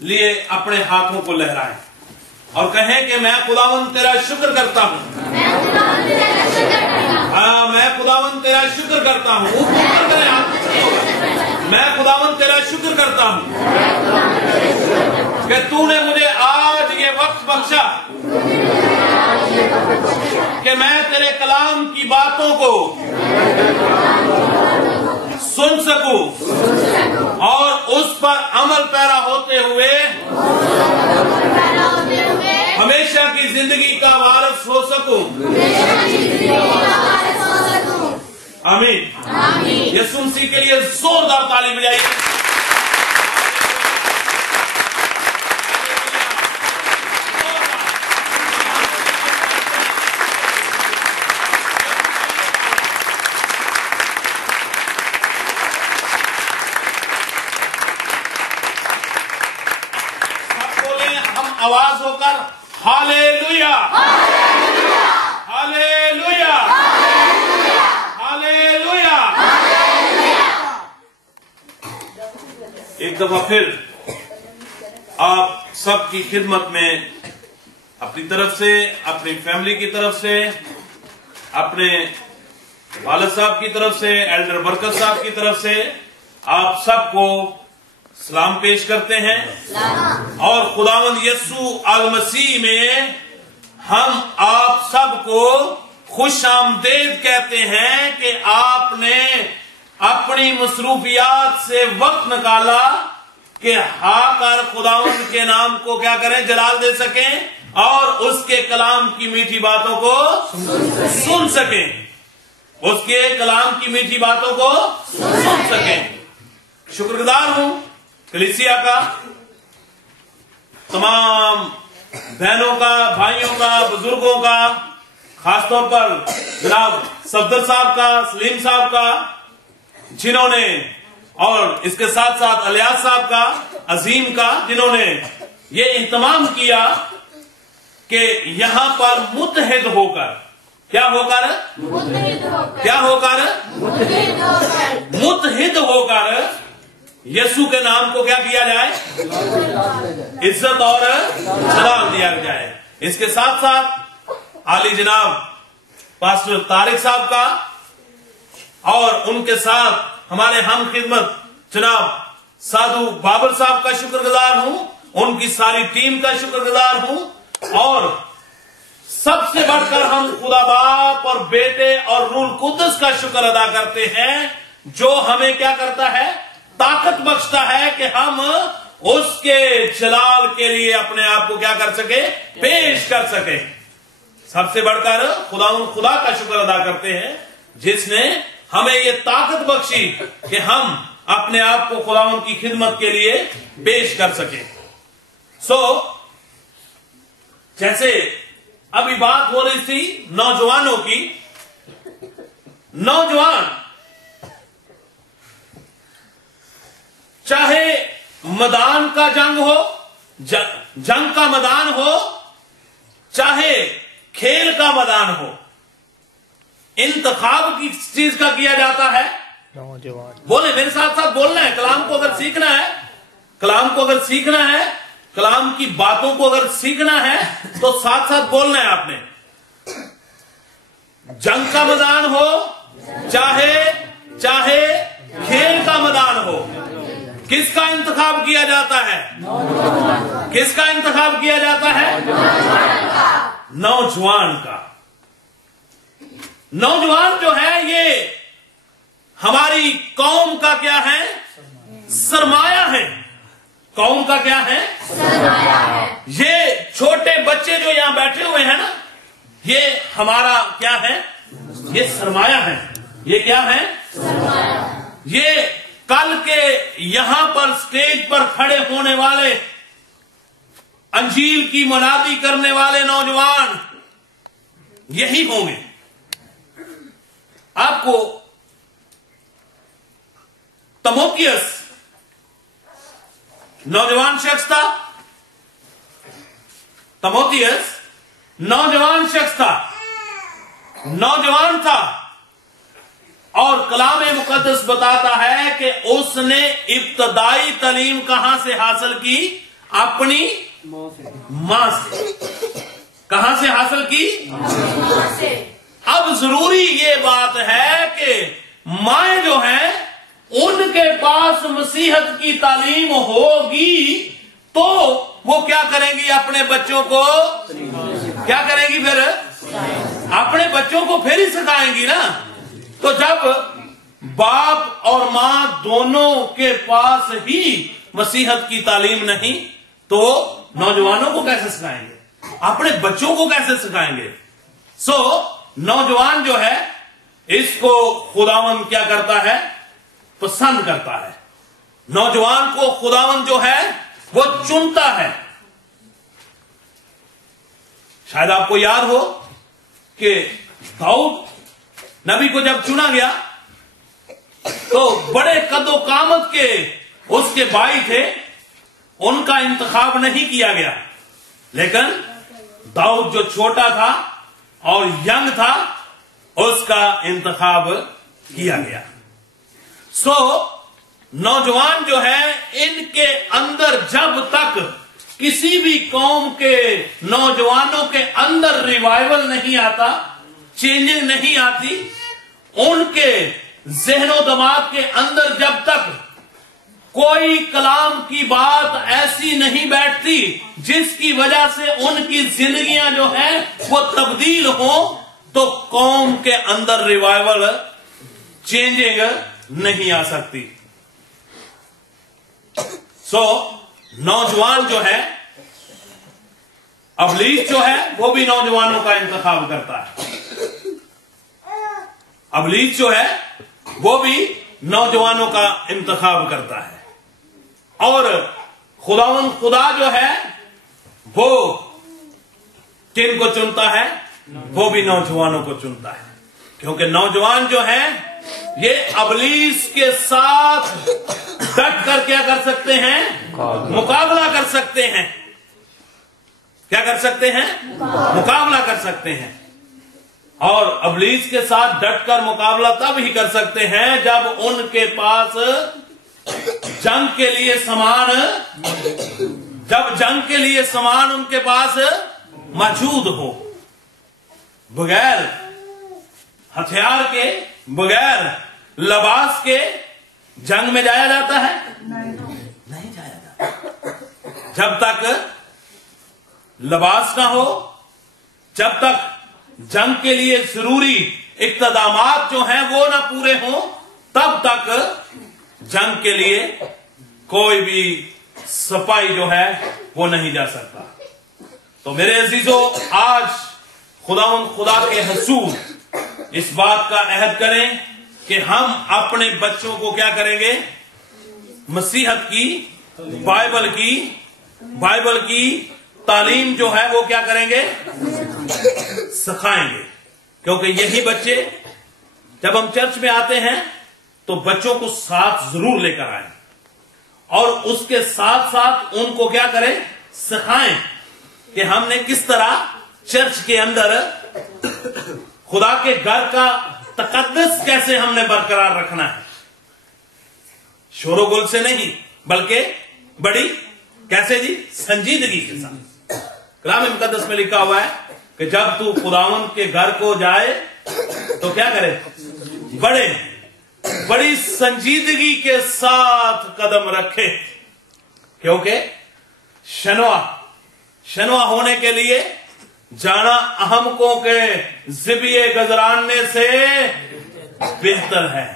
लिए अपने हाथों को लहराएं और कहें कि मैं खुदावंद तेरा शुक्र करता हूँ। हाँ, मैं खुदावंद तेरा शुक्र करता हूँ। ऊपर करें, हाथ। मैं खुदावंद तेरा शुक्र करता हूँ कि तूने मुझे आज ये वक्त बख्शा कि मैं तेरे कलाम की बातों को सुन सकूं और उस पर अमल पैरा होते हुए हमेशा की जिंदगी का वारिस हो सकूं। आमीन। यीशु मसीह के लिए जोरदार ताली बजाइए। आवाज होकर हालेलुया, हालेलुया, हालेलुया। एक दफा फिर आप सबकी खिदमत में अपनी तरफ से, अपनी फैमिली की तरफ से, अपने वालिद साहब की तरफ से, एल्डर बरकत साहब की तरफ से आप सबको सलाम पेश करते हैं और खुदावंद यीशु अल मसीह में हम आप सबको खुश आमदेद कहते हैं कि आपने अपनी मसरूफियात से वक्त निकाला कि हाकर खुदावंद के नाम को क्या करें, जलाल दे सकें और उसके कलाम की मीठी बातों को सुन सकें, उसके कलाम की मीठी बातों को सुन सकें। शुक्रगुजार हूं कलीसिया का, तमाम बहनों का, भाइयों का, बुजुर्गों का, खासतौर पर जनाब सफदर साहब का, सलीम साहब का, जिन्होंने, और इसके साथ साथ अलियास साहब का, अजीम का, जिन्होंने ये इंतमाम किया कि यहां पर मुत्तहिद होकर, क्या होकर, क्या होकर, मुत्तहिद होकर यीशु के नाम को क्या किया जाए, इज्जत और सलाम दिया जाए। इसके साथ साथ आली जनाब पास्टर तारिक साहब का और उनके साथ हमारे हम खिदमत जनाब साधु बाबर साहब का शुक्रगुजार हूं, उनकी सारी टीम का शुक्रगुजार हूं और सबसे बढ़कर हम खुदा बाप और बेटे और रूह कुद्दस का शुक्र अदा करते हैं जो हमें क्या करता है, ताकत बख्शता है कि हम उसके जलाल के लिए अपने आप को क्या कर सके, पेश कर सके। सबसे बढ़कर खुदा का शुक्र अदा करते हैं जिसने हमें ये ताकत बख्शी कि हम अपने आप को खुदावंद की खिदमत के लिए पेश कर सके। जैसे अभी बात हो रही थी नौजवानों की, नौजवान चाहे मैदान का जंग हो, जंग का मैदान हो, चाहे खेल का मैदान हो, इंतखाब किस चीज का किया जाता है, नौजवान। बोले मेरे साथ साथ बोलना है, कलाम को अगर सीखना है, कलाम को अगर सीखना है, कलाम की बातों को अगर सीखना है तो साथ साथ बोलना है आपने। जंग का मैदान हो, चाहे खेल का मैदान हो, किसका इंतखाब किया जाता है, किसका इंतखाब किया जाता है, नौजवान का। नौजवान जो है ये हमारी कौम का क्या है, सरमाया है। कौम का क्या है, सरमाया है। ये छोटे बच्चे जो यहां बैठे हुए हैं ना, ये हमारा क्या है, ये सरमाया है। ये क्या है, सरमाया। ये कल के यहां पर स्टेज पर खड़े होने वाले, अंजील की मुनादी करने वाले नौजवान यही होंगे। आपको तमोकियस नौजवान शख्स था, तमोथियस नौजवान शख्स था, नौजवान था और कलाम मुकद्दस बताता है कि उसने इब्तदाई तालीम कहां से हासिल की, अपनी मां से। कहां से हासिल की? मां से। अब जरूरी ये बात है कि माएं जो हैं उनके पास मसीहत की तालीम होगी तो वो क्या करेंगी? अपने बच्चों को क्या करेंगी? फिर अपने बच्चों को फिर ही सिखाएंगी ना। तो जब बाप और मां दोनों के पास ही मसीहत की तालीम नहीं तो नौजवानों को कैसे सिखाएंगे? अपने बच्चों को कैसे सिखाएंगे? नौजवान जो है इसको खुदावन क्या करता है? पसंद करता है। नौजवान को खुदावन जो है वो चुनता है। शायद आपको याद हो कि दाऊद नबी को जब चुना गया तो बड़े कदो कामत के उसके भाई थे, उनका इंतखाब नहीं किया गया, लेकिन दाऊद जो छोटा था और यंग था उसका इंतखाब किया गया। नौजवान जो है इनके अंदर जब तक किसी भी कौम के नौजवानों के अंदर रिवाइवल नहीं आता, चेंजिंग नहीं आती, उनके ज़हनो दिमाग के अंदर जब तक कोई कलाम की बात ऐसी नहीं बैठती जिसकी वजह से उनकी जिंदगियां जो है वो तब्दील हो, तो कौम के अंदर रिवाइवल चेंजिंग नहीं आ सकती। नौजवान जो है, अबलीस जो है वो भी नौजवानों का इंतखाब करता है। अबलीस जो है वो भी नौजवानों का इंतखाब करता है। और खुदा जो है वो किन को चुनता है? वो भी नौजवानों को चुनता है, क्योंकि नौजवान जो है ये अबलीस के साथ डट कर क्या कर सकते हैं? मुकाबला कर सकते हैं। क्या कर सकते हैं? मुकाबला कर सकते हैं। और अबलीस के साथ डट कर मुकाबला तब ही कर सकते हैं जब उनके पास जंग के लिए सामान उनके पास मौजूद हो। बगैर हथियार के, बगैर लिबास के जंग में जाया जाता है? नहीं जाया जाता। जब तक लिबास ना हो, जब तक जंग के लिए जरूरी इक़्तिदामात जो हैं वो ना पूरे हों, तब तक जंग के लिए कोई भी सिपाही जो है वो नहीं जा सकता। तो मेरे अजीजों, आज खुदा के हसूर इस बात का अहद करें कि हम अपने बच्चों को क्या करेंगे? मसीहत की, बाइबल की तालीम जो है वो क्या करेंगे? सिखाएंगे। क्योंकि यही बच्चे, जब हम चर्च में आते हैं तो बच्चों को साथ जरूर लेकर आए और उसके साथ साथ उनको क्या करें? सिखाएं कि हमने किस तरह चर्च के अंदर खुदा के घर का तकद्दुस कैसे हमने बरकरार रखना है। शोरोगुल से नहीं, बल्कि बड़ी कैसे जी? संजीदगी के साथ। कलाम मुकद्दस में लिखा हुआ है कि जब तू खुदावन के घर को जाए तो क्या करे? बड़ी संजीदगी के साथ कदम रखे, क्योंकि शनवा होने के लिए जाना अहमकों के ज़िबिए गजराने से बेहतर है।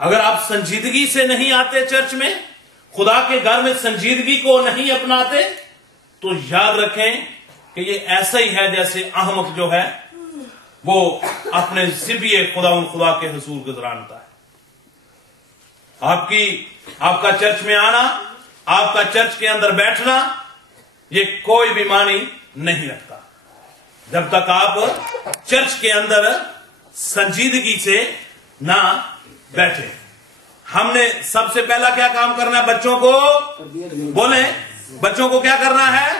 अगर आप संजीदगी से नहीं आते चर्च में, खुदा के घर में संजीदगी को नहीं अपनाते, तो याद रखें कि ये ऐसा ही है जैसे अहमक जो है वो अपने ज़िबिए खुदा के हुजूर गुजरानता है। आपका चर्च में आना, आपका चर्च के अंदर बैठना, ये कोई भी मानी नहीं रखता जब तक आप चर्च के अंदर संजीदगी से ना बैठे। हमने सबसे पहला क्या काम करना है? बच्चों को बोले, बच्चों को क्या करना है?